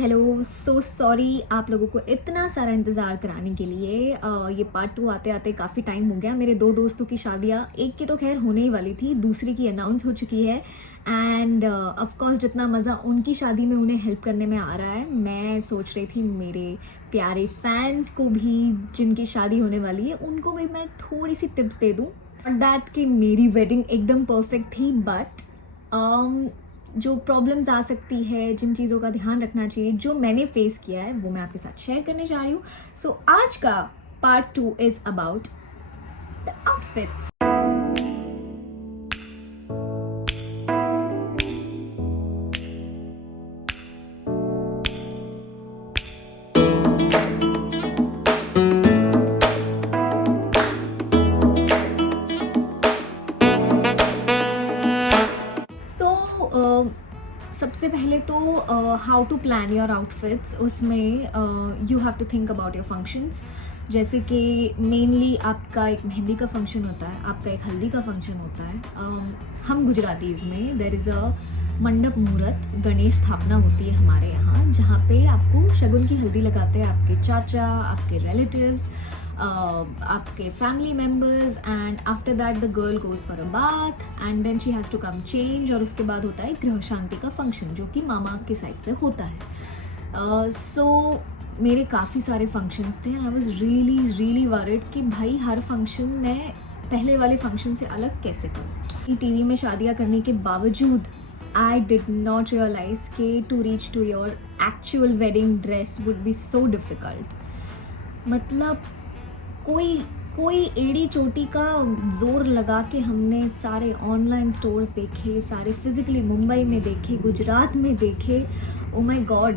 Hello, so sorry आप लोगों को इतना सारा इंतज़ार कराने के लिए। ये पार्ट 2 आते आते काफ़ी टाइम हो गया। मेरे 2 दोस्तों की शादियाँ, एक की तो खैर होने ही वाली थी, दूसरी की अनाउंस हो चुकी है। एंड ऑफ कोर्स जितना मज़ा उनकी शादी में उन्हें हेल्प करने में आ रहा है, मैं सोच रही थी मेरे प्यारे फैंस को भी जिनकी शादी होने वाली है उनको भी मैं थोड़ी सी टिप्स दे दूँ। दैट कि मेरी वेडिंग एकदम परफेक्ट थी, बट जो प्रॉब्लम्स आ सकती है, जिन चीज़ों का ध्यान रखना चाहिए, जो मैंने फेस किया है, वो मैं आपके साथ शेयर करने जा रही हूँ। सो आज का part 2 is about the outfits. So सबसे पहले तो how to plan your outfits, उसमें you have to think about your functions. जैसे कि मेनली आपका एक मेहंदी का फंक्शन होता है, आपका एक हल्दी का फंक्शन होता है। हम गुजरातीज़ में देर इज़ अ मंडप मुहूर्त, गणेश स्थापना होती है हमारे यहाँ, जहाँ पे आपको शगुन की हल्दी लगाते हैं आपके चाचा, आपके रिलेटिव्स, आपके family members. And after that the girl goes for a bath and then she has to come change. और उसके बाद होता है गृह शांति का फंक्शन, जो कि मामा के साइड से होता है। सो मेरे काफ़ी सारे फंक्शंस थे। आई वॉज रियली वरिड कि भाई हर फंक्शन मैं पहले वाले फंक्शन से अलग कैसे करूँ। टीवी में शादियाँ करने के बावजूद आई डिड नॉट रियलाइज कि to reach to your actual wedding dress would be so difficult. मतलब कोई कोई एड़ी चोटी का जोर लगा के हमने सारे ऑनलाइन स्टोर्स देखे, सारे फिजिकली मुंबई में देखे, गुजरात में देखे, oh my god,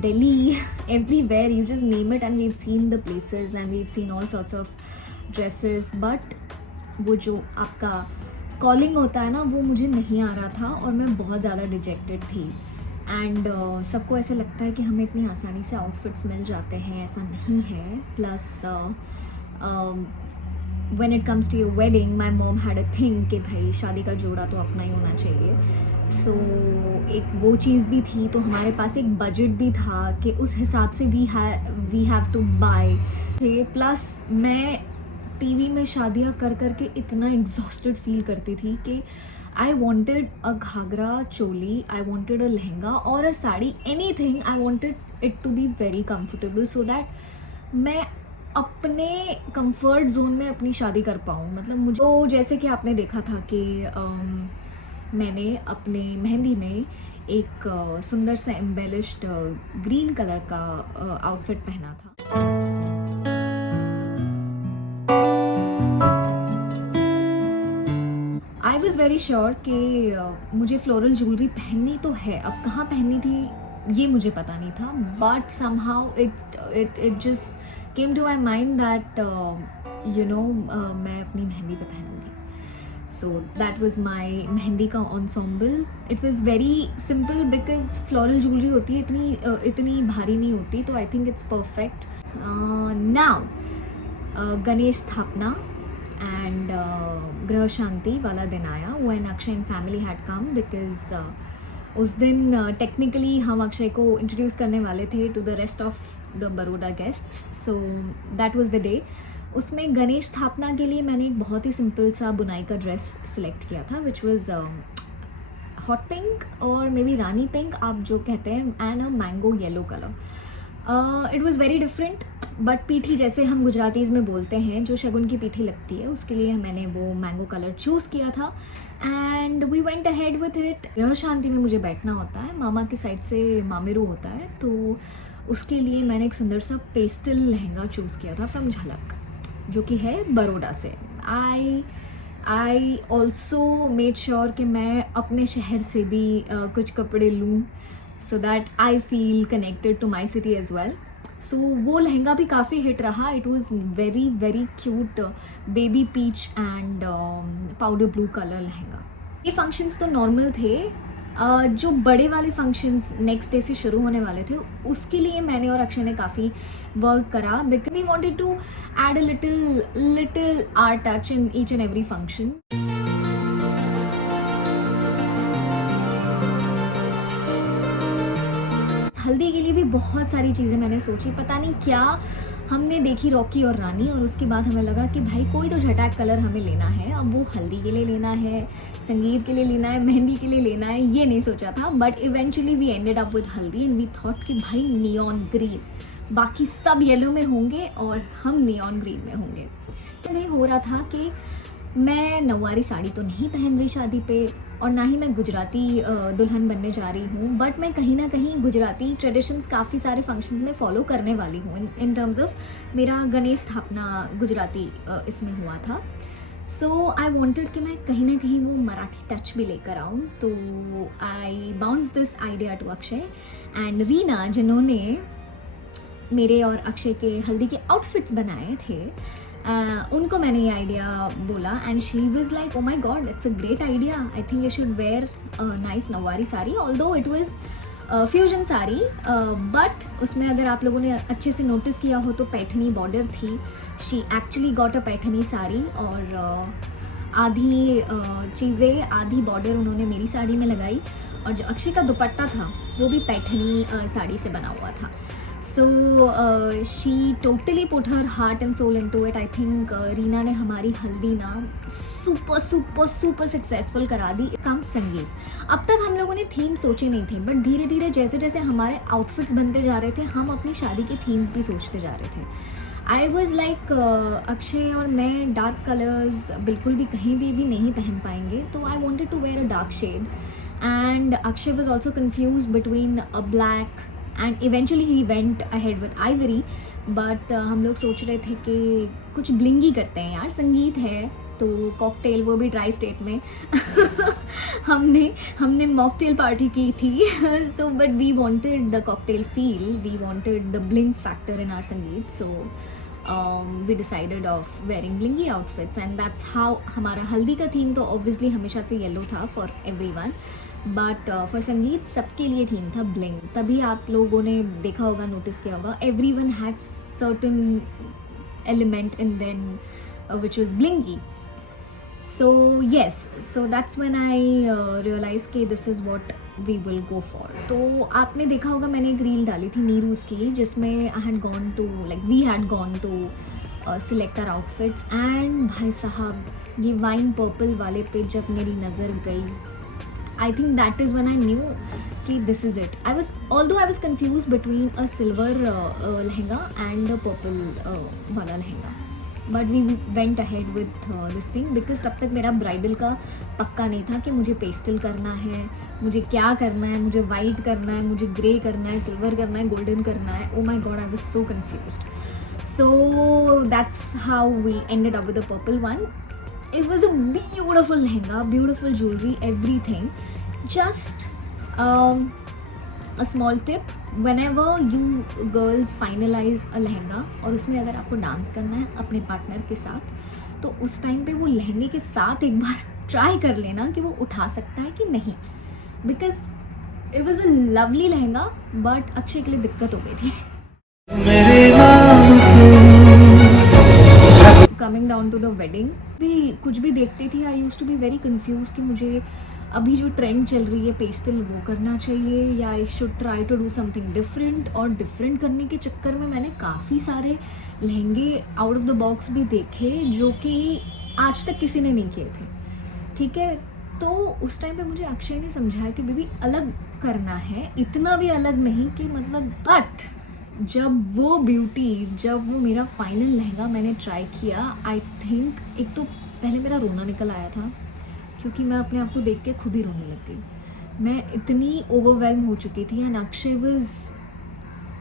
Delhi, everywhere, you just name it, and we have seen the places and we have seen all sorts of dresses. But वो जो आपका कॉलिंग होता है ना, वो मुझे नहीं आ रहा था और मैं बहुत ज़्यादा डिजेक्टेड थी। एंड सबको ऐसे लगता है कि हमें इतनी आसानी से आउटफिट्स मिल जाते हैं, ऐसा नहीं है। Plus when it comes to your wedding, my mom had a thing कि भाई शादी का जोड़ा तो अपना ही होना चाहिए। सो एक वो चीज़ भी थी, तो हमारे पास एक बजट भी था कि उस हिसाब से वी हैव टू बाय थे। प्लस मैं टीवी में शादियाँ कर करके इतना एग्जॉस्टेड फील करती थी कि I wanted a ghagra choli, I wanted a lehenga और a sari, anything, I wanted it to be very comfortable so that मैं अपने कंफर्ट जोन में अपनी शादी कर पाऊँ। मतलब मुझे तो जैसे कि आपने देखा था कि मैंने अपने मेहंदी में एक सुंदर सा एम्बेलिश्ड ग्रीन कलर का आउटफिट पहना था। आई वॉज़ वेरी श्योर कि मुझे फ्लोरल ज्वेलरी पहननी तो है। अब कहाँ पहननी थी ये मुझे पता नहीं था, but somehow it just came to my mind that मैं अपनी मेहंदी पे पहनूंगी। So that was my mehndi का ensemble. It was very simple because floral jewellery होती है, इतनी भारी नहीं होती, तो I think it's perfect. Now Ganesh स्थापना एंड गृह शांति वाला दिन आया when Akshay and family had come, because उस दिन टेक्निकली हम अक्षय को इंट्रोड्यूस करने वाले थे to the rest of the Baroda guests. So that was the day. उसमें गणेश स्थापना के लिए मैंने एक बहुत ही सिंपल सा बुनाई का ड्रेस सिलेक्ट किया था, विच वॉज हॉट पिंक और मे बी रानी पिंक आप जो कहते हैं, and a mango yellow colour. It was very different, but पीठी जैसे हम गुजरातीज़ में बोलते हैं, जो शगुन की पीठी लगती है, उसके लिए मैंने वो मैंगो कलर चूज़ किया था and we went ahead with it. गृह शांति में मुझे बैठना होता है, मामा की साइड से मामेरू होता है, तो उसके लिए मैंने एक सुंदर सा पेस्टल लहंगा चूज़ किया था फ्रॉम झलक, जो कि है बड़ौदा से। आई ऑल्सो मेड श्योर कि मैं अपने शहर से भी कुछ कपड़े लूँ, so that I feel connected to my city as well. So वो लहंगा भी काफ़ी हिट रहा। It was very cute baby peach and powder blue colour lehenga. ये फंक्शंस तो नॉर्मल थे। जो बड़े वाले फंक्शंस नेक्स्ट डे से शुरू होने वाले थे, उसके लिए मैंने और अक्षय ने काफ़ी वर्क करा, because we wanted to add a little art touch in each and every function. Haldi के लिए भी बहुत सारी चीज़ें मैंने सोची, पता नहीं क्या हमने देखी रॉकी और रानी, और उसके बाद हमें लगा कि भाई कोई तो झटाक कलर हमें लेना है। अब वो हल्दी के लिए लेना है, संगीत के लिए लेना है, मेहंदी के लिए लेना है, ये नहीं सोचा था। But eventually we ended up with haldi and we thought कि भाई नियॉन ग्रीन, बाकी सब येलो में होंगे और हम नियॉन ग्रीन में होंगे। तो नहीं हो रहा था कि मैं नौवारी साड़ी तो नहीं पहन रही शादी पे, और ना ही मैं गुजराती दुल्हन बनने जा रही हूँ, बट मैं कहीं ना कहीं गुजराती ट्रेडिशंस काफ़ी सारे फंक्शंस में फॉलो करने वाली हूँ। इन टर्म्स ऑफ मेरा गणेश स्थापना गुजराती इसमें हुआ था। सो आई वॉन्टेड कि मैं कहीं ना कहीं वो मराठी टच भी लेकर आऊँ। तो I bounce this idea to Akshay and Reena, जिन्होंने मेरे और अक्षय के हल्दी के आउटफिट्स बनाए थे, उनको मैंने ये आइडिया बोला and she was like oh my god, it's a great idea, I think you should wear nice nauvari sari. Although it was fusion sari, but उसमें अगर आप लोगों ने अच्छे से नोटिस किया हो तो पैठनी बॉर्डर थी। She actually got a Paithani sari, और आधी चीज़ें, आधी बॉर्डर उन्होंने मेरी साड़ी में लगाई, और जो अक्षय का दुपट्टा था वो भी पैठनी साड़ी से बना हुआ था। So she totally put her heart and soul into it. I think Reena ने हमारी हल्दी ना सुपर सुपर सुपर सक्सेसफुल करा दी। कम संगीत, अब तक हम लोगों ने थीम सोचे नहीं थे, बट धीरे धीरे जैसे जैसे हमारे आउटफिट्स बनते जा रहे थे, हम अपनी शादी के थीम्स भी सोचते जा रहे थे। आई वॉज लाइक अक्षय और मैं डार्क कलर्स बिल्कुल भी कहीं भी नहीं पहन पाएंगे, तो I wanted to wear a dark shade and Akshay was also confuse between a black and eventually he went ahead with ivory. But हम लोग सोच रहे थे कि कुछ ब्लिंगी करते हैं यार, संगीत है तो कॉकटेल, वो भी ड्राई स्टेट में हमने मॉकटेल पार्टी की थी। So but we wanted the cocktail feel, we wanted the bling factor in our sangeet. So we decided of wearing blingy outfits and that's how हमारा हल्दी का थीम तो ऑब्वियसली हमेशा से येलो था फॉर एवरीवन, बट फॉर संगीत सबके लिए theme था ब्लिंग। तभी आप लोगों ने देखा होगा, नोटिस किया होगा, everyone had certain element in then which was blingy. So yes, so that's when I realized कि this is what we will go for. तो आपने देखा होगा मैंने एक रील डाली थी नीरूज की, जिसमें I had gone to we had gone to select our outfits and भाई साहब ये वाइन पर्पल वाले पे जब मेरी नज़र गई, I think that is when I knew कि this is it. Although I was confused between a silver lehenga and a purple वाला lehenga, but we went ahead with this thing because तब तक मेरा ब्राइडल का पक्का नहीं था कि मुझे पेस्टल करना है, मुझे क्या करना है, मुझे वाइट करना है, मुझे ग्रे करना है, सिल्वर करना है, गोल्डन करना है। Oh my god, I was so confused. So that's how we ended up with the purple one. It was a beautiful lehenga, beautiful jewellery, everything. Just a small tip, whenever you girls finalize a lehenga और उसमें अगर आपको dance करना है अपने partner के साथ, तो उस टाइम पे वो लहंगे के साथ एक बार ट्राई कर लेना कि वो उठा सकता है कि नहीं, because it was a lovely lehenga, but Akshay के लिए दिक्कत हो गई थी। Coming down to the wedding, भी कुछ भी देखती थी, I use to be very confuse कि मुझे अभी जो ट्रेंड चल रही है पेस्टल वो करना चाहिए या I should try to do something different. और डिफरेंट करने के चक्कर में मैंने काफ़ी सारे लहंगे आउट ऑफ द बॉक्स भी देखे जो कि आज तक किसी ने नहीं किए थे, ठीक है। तो उस टाइम पे मुझे अक्षय ने समझाया कि बेबी अलग करना है, इतना भी अलग नहीं कि मतलब, बट जब वो ब्यूटी, जब वो मेरा फाइनल लहंगा मैंने ट्राई किया, आई थिंक एक तो पहले मेरा रोना निकल आया था क्योंकि मैं अपने आप को देख के खुद ही रोने लग गई। मैं इतनी ओवरवेल्म हो चुकी थी एंड अक्षय वाज,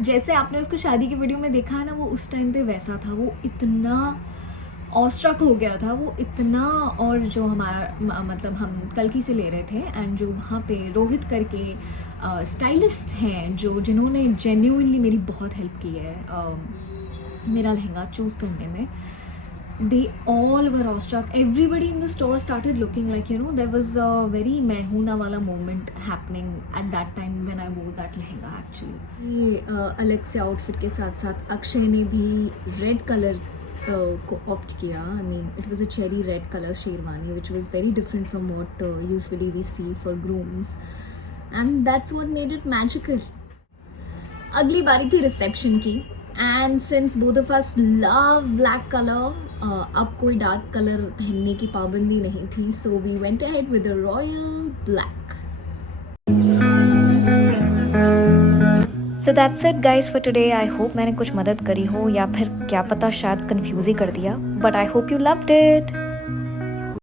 जैसे आपने उसको शादी की वीडियो में देखा है ना, वो उस टाइम पे वैसा था, वो इतना ऑस्ट्रक हो गया था, वो इतना। और जो हमारा मतलब हम कल्कि से ले रहे थे एंड जो वहाँ पे रोहित करके स्टाइलिस्ट हैं जिन्होंने जेन्युइनली मेरी बहुत हेल्प की है मेरा लहंगा चूज़ करने में, they all were awestruck. Everybody in the store started looking like, you know, there was a very Mehuna wala moment happening at that time when I wore that lehenga actually. ये अलग से outfit के साथ साथ अक्षय ने भी red color को opt किया. I mean, it was a cherry red color sherwani which was very different from what usually we see for grooms, and that's what made it magical. अगली बारी थी रिसेप्शन की, and since both of us love black colour, अब कोई dark colour पहनने की पाबंदी नहीं थी, so we went ahead with the royal black. So that's it guys for today. I hope मैंने कुछ मदद करी हो, या फिर क्या पता शायद कंफ्यूज ही कर दिया, but I hope you loved it.